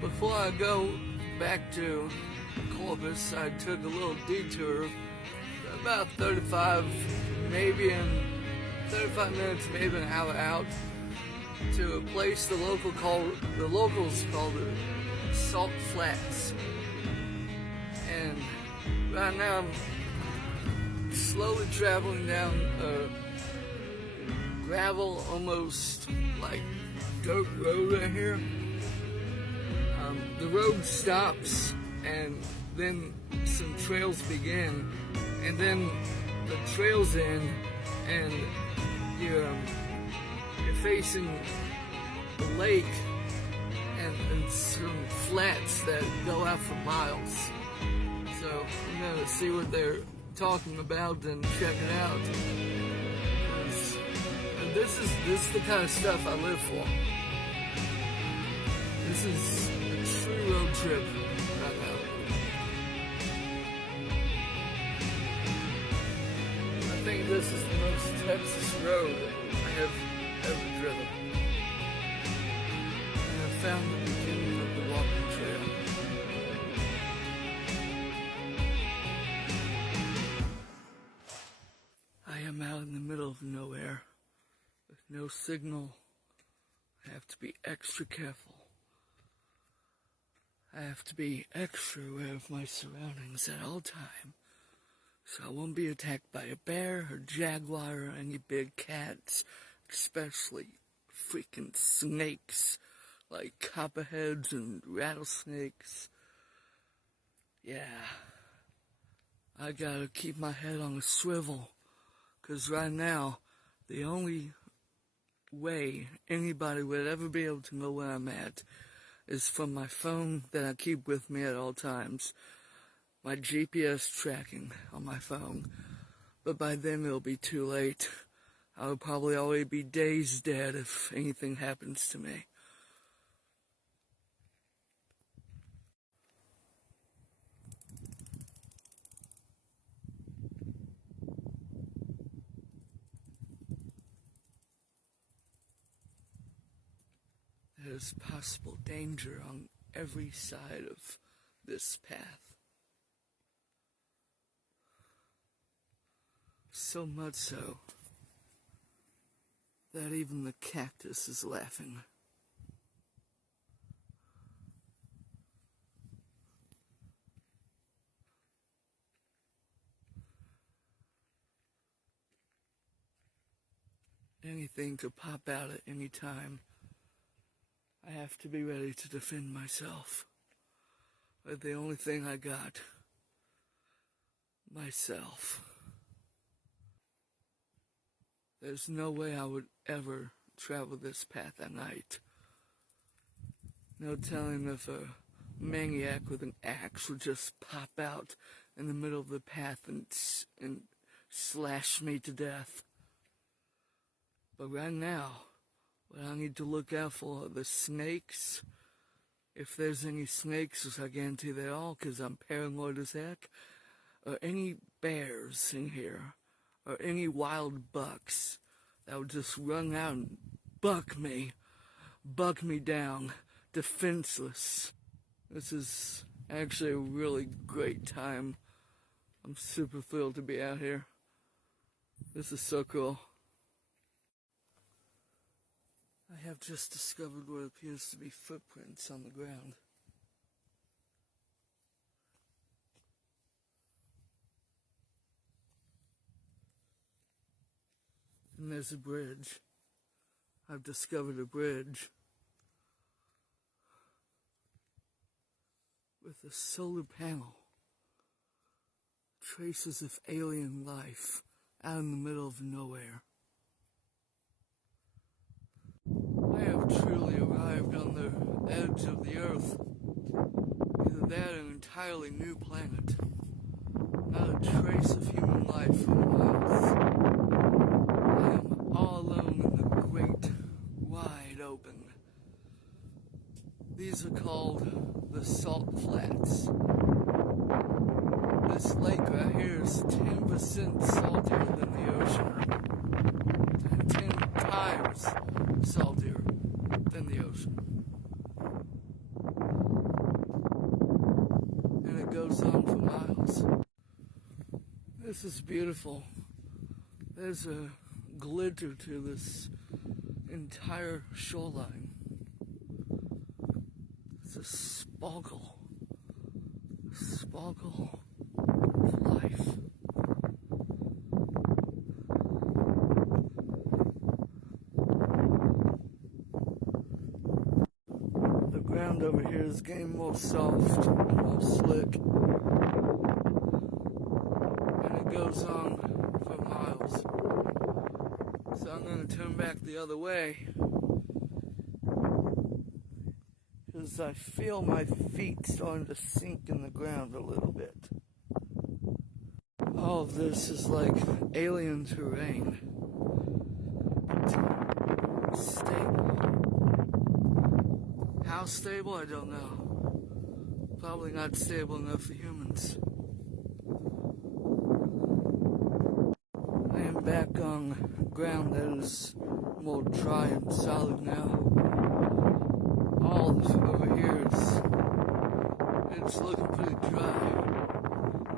before I go back to Columbus, I took a little detour, about 35 minutes, maybe an hour out, to a place the locals call the Salt Flats. And right now I'm slowly traveling down a gravel, almost like dirt road right here. The road stops and then some trails begin, and then the trails end, and you're facing the lake and some flats that go out for miles. So I'm gonna see what they're talking about and check it out. This is the kind of stuff I live for. This is a true road trip right now. I think this is the most Texas road I have ever driven. And I found the beginning of the walking trail. I am out in the middle of nowhere with no signal. I have to be extra careful. I have to be extra aware of my surroundings at all time, so I won't be attacked by a bear or jaguar or any big cats, especially freaking snakes like copperheads and rattlesnakes. Yeah, I gotta keep my head on a swivel, 'cause right now the only way anybody would ever be able to know where I'm at is from my phone that I keep with me at all times. My GPS tracking on my phone. But by then it'll be too late. I'll probably already be days dead if anything happens to me. There's possible danger on every side of this path. So much so that even the cactus is laughing. Anything could pop out at any time. I have to be ready to defend myself. But the only thing I got, myself. There's no way I would ever travel this path at night. No telling if a maniac with an axe would just pop out in the middle of the path and slash me to death. But right now, what I need to look out for are the snakes. If there's any snakes, which I guarantee there are, because I'm paranoid as heck, or any bears in here, or any wild bucks that would just run out and buck me down, defenseless. This is actually a really great time. I'm super thrilled to be out here. This is so cool. I have just discovered what appears to be footprints on the ground. And there's a bridge. I've discovered a bridge with a solar panel. Traces of alien life out in the middle of nowhere. I have truly arrived on the edge of the Earth. Either that or an entirely new planet. Not a trace of human life for miles. I am all alone in the great, wide open. These are called the Salt Flats. This lake right here is 10% saltier than the ocean. And 10 times saltier than the ocean. it goes on for miles. This is beautiful. There's a glitter to this entire shoreline. It's a sparkle of life. The ground over here is getting more soft, more slick, and it goes on for miles. So I'm going to turn back the other way because I feel my feet starting to sink in the ground a little bit. All of this is like alien terrain. It's stable. How stable? I don't know. Probably not stable enough for humans. I am back on ground that is more dry and solid now. All over here it's looking pretty dry.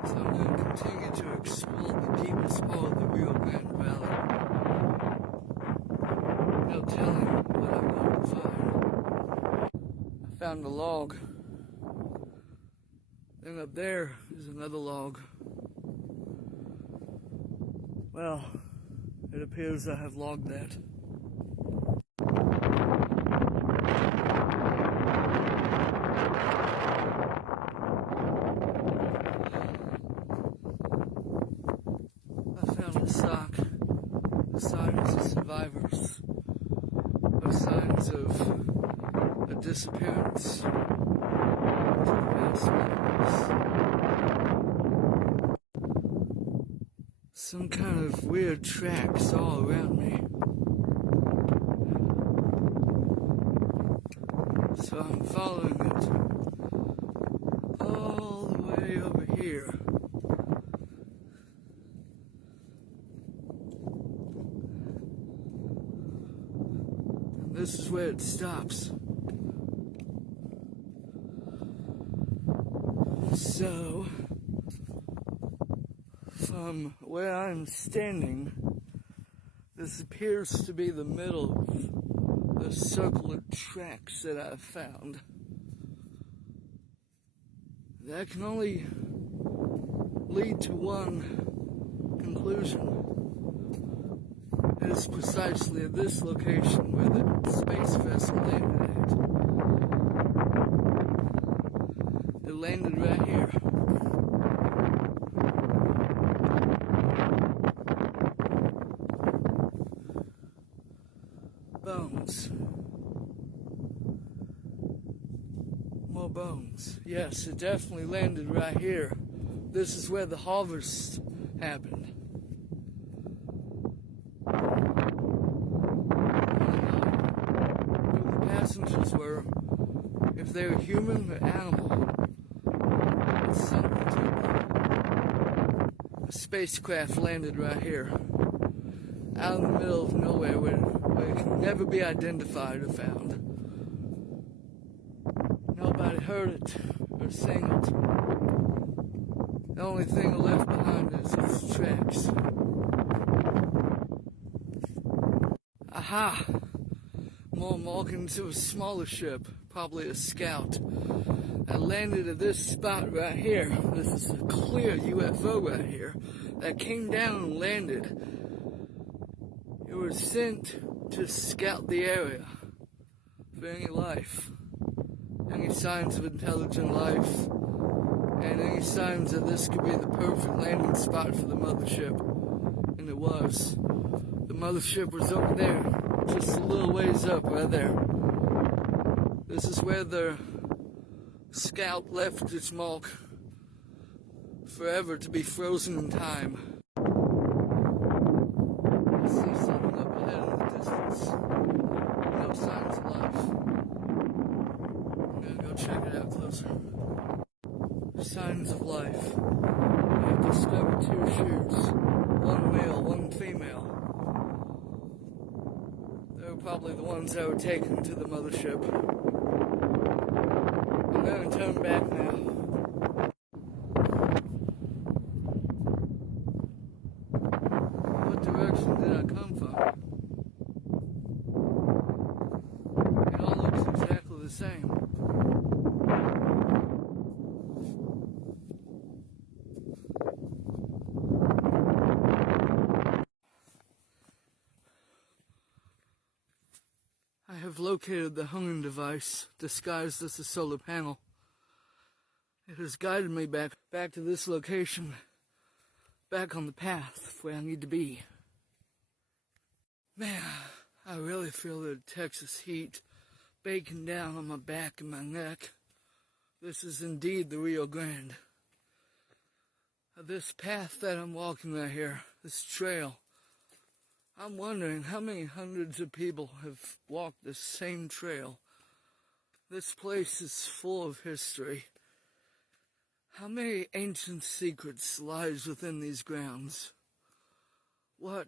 So I'm going to continue to explore the deepest part of the Rio Grande Valley. No telling what I'm going to find. I found a log. Then up there is another log. Well, it appears I have logged that. I found a sock. The signs of survivors. Or signs of a disappearance. Some kind of weird tracks all around me. So I'm following it all the way over here. And this is where it stops. So, from where I'm standing, this appears to be the middle of the circle of tracks that I've found. That can only lead to one conclusion. It is precisely at this location where the space vessel landed at. It landed right here. Bones. More bones. Yes, it definitely landed right here. This is where the harvest happened. Who the passengers were, if they were human or animal, it's something to. A spacecraft landed right here, out in the middle of nowhere where it can never be identified or found. Nobody heard it or seen it. The only thing left behind is its tracks. Aha! More markings to a smaller ship, probably a scout. I landed at this spot right here. This is a clear UFO right here that came down and landed. It was sent to scout the area for any life, any signs of intelligent life, and any signs that this could be the perfect landing spot for the mothership. And it was. The mothership was over there, just a little ways up right there. This is where the scout left its mark, forever to be frozen in time. I see something up ahead in the distance. No signs of life. I'm gonna go check it out closer. Signs of life. I have discovered 2 shoes. One male, one female. They were probably the ones that were taken to the mothership. I'm gonna turn back now. located the homing device disguised as a solar panel. It has guided me back to this location, back on the path where I need to be. Man, I really feel the Texas heat baking down on my back and my neck. This is indeed the Rio Grande. This path that I'm walking right here, this trail, I'm wondering how many hundreds of people have walked this same trail. This place is full of history. How many ancient secrets lies within these grounds? What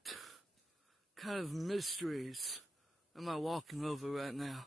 kind of mysteries am I walking over right now?